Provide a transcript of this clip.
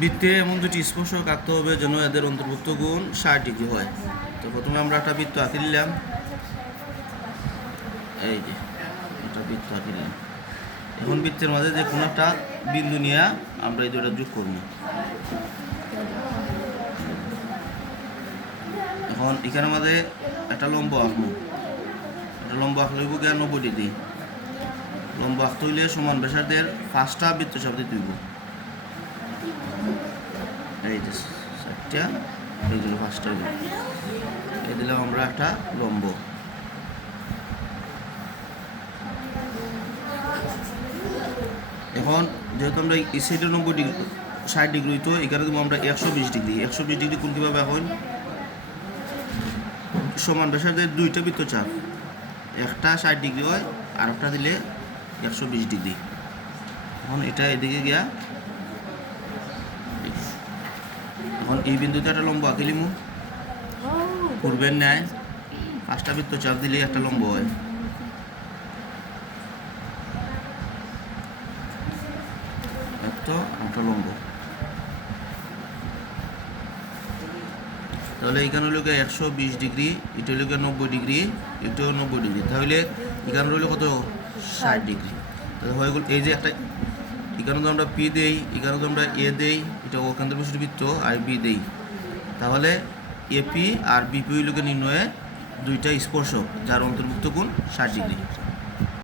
বৃত্তে এমন দুটি স্পর্শক আঁকতে হবে যেন এদের অন্তর্ভুক্ত গুণ ষাট ডিগ্রি হয়। তো প্রথমে আমরা একটা বৃত্ত আঁকি নিলাম। এই যে, একটা বৃত্ত আঁকি নিলাম। এখন বৃত্তের মাঝে যে কোনো একটা বিন্দু নিয়ে আমরা এই দুটা যোগ করব। এখন এখানে মাঝে একটা লম্ব আঁকবো। একটা লম্ব আঁকলে গিয়া নব্বই ডিগ্রি। লম্ব আঁকতে হইলে সমান বেসারদের পাঁচটা বৃত্তচাপ দিতে হইব এই যে চারটা পাঁচটা হইল এই দিলাম আমরা একটা লম্ব। এখন যেহেতু আমরা এই সাইডে নব্বই ডিগ্রি, ষাট ডিগ্রি, তো এখানে দেবো আমরা একশো বিশ ডিগ্রি। একশো বিশ ডিগ্রি কোন কীভাবে এখন সমান ব্যাসার্ধের দুইটা বৃত্তচাপ। একটা ষাট ডিগ্রি হয় আর একটা দিলে একশো বিশ ডিগ্রি। এখন এটা এদিকে গিয়া এখন এই বিন্দুতে একটা লম্ব আঁকিলিমু পূর্বের ন্যায় পাঁচটা বৃত্তচাপ দিলেই একটা লম্ব হয়। একটা লম্ব। তাহলে এখানে হলো একশো বিশ ডিগ্রি, এটা হলো নব্বই ডিগ্রি, এটাও নব্বই ডিগ্রি। তাহলে এখানে রইল কত? ষাট ডিগ্রি। তাহলে হয়ে গেল এই যে একটা, এখানে তো আমরা পি দেই, এখানে তো আমরা এ দেই এটা ও কেন্দ্র বৃত্ত আর বি দেই। তাহলে এপি আর বিপি লোকের নির্ণয়ে দুইটা স্পর্শক, যার অন্তর্ভুক্ত কোন ষাট ডিগ্রি।